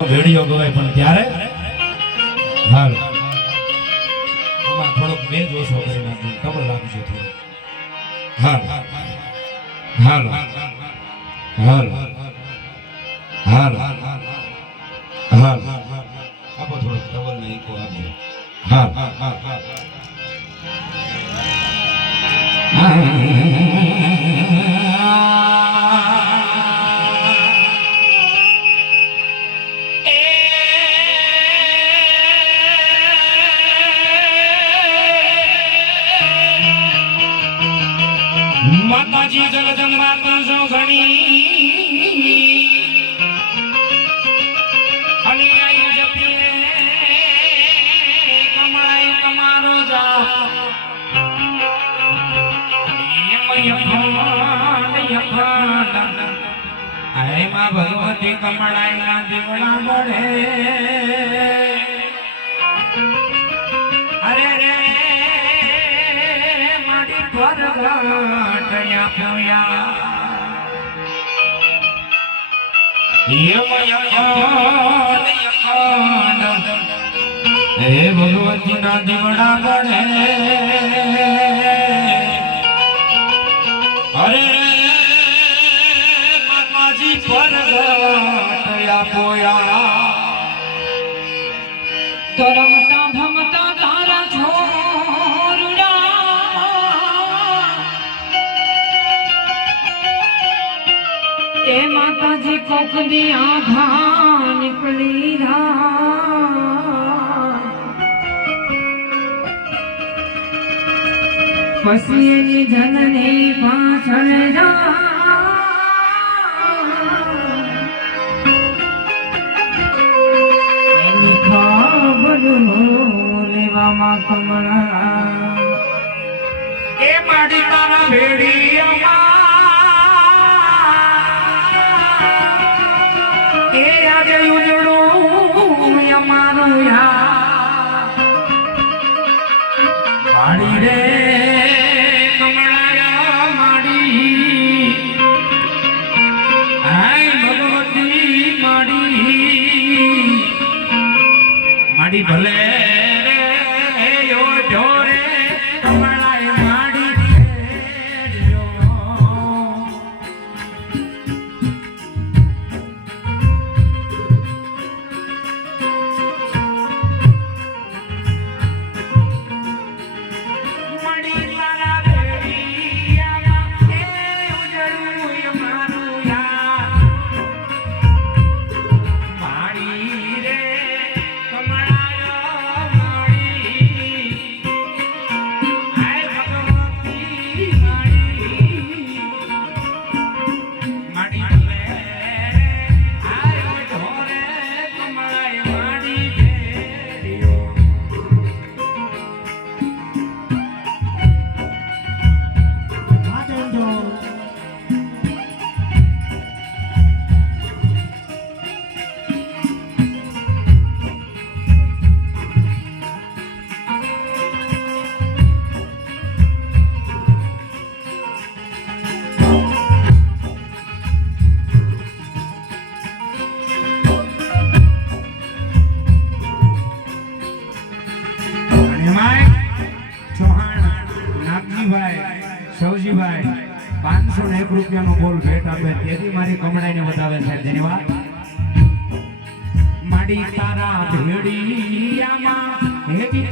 radio ગવાય પણ ત્યારે હાલ આમાં થોડોક મેજ ઓછો કરી નાખજો ખબર લાગશે થોડું હાલ હાલ હાલ હાલ હાલ આપો થોડોક ડબલ ને ઈકો આપજો હાલ માતાજી જલ જંગમાં કરજો ઘણી અને આઈ જપીએ કમાઈ તમારો જા આય માં ભગવતી કમળાઈ ના દીવડા મળે અરે રે માડી પર ઘાટયા પોયા હે ભગવતી ના દીવડા મળે અરે માતાજી પર ઘાટયા પોયા તરમતા ભમતા તારા છોરુડા એ માતાજી કોકની આઘા નીકળી પછી એની જનની પાછળ એની ખબર લેવામાં કમળા એ માડી તારા ભેડિયામાં એ આજે ઉજળું અમારું યા માડી રે કમળાયા માડી હાય ભગવતી માડી માડી ભલે યો ઢોરે કમળાય માડી માડી તારા ભેડિયામાં એ ઉજળું અમારું યા માડી રે કમળાય માડી હાય ભગવતી માડી માડી ભલે આયો ઢોરે કમળાય માડી ભેડિયો સૌજીભાઈ 501 રૂપિયાનો બોલ ભેટ આપે તેથી મારી કમળાઈને વધાવે છે ધન્યવાદ માડી તારા ભેડિયામાં હેજી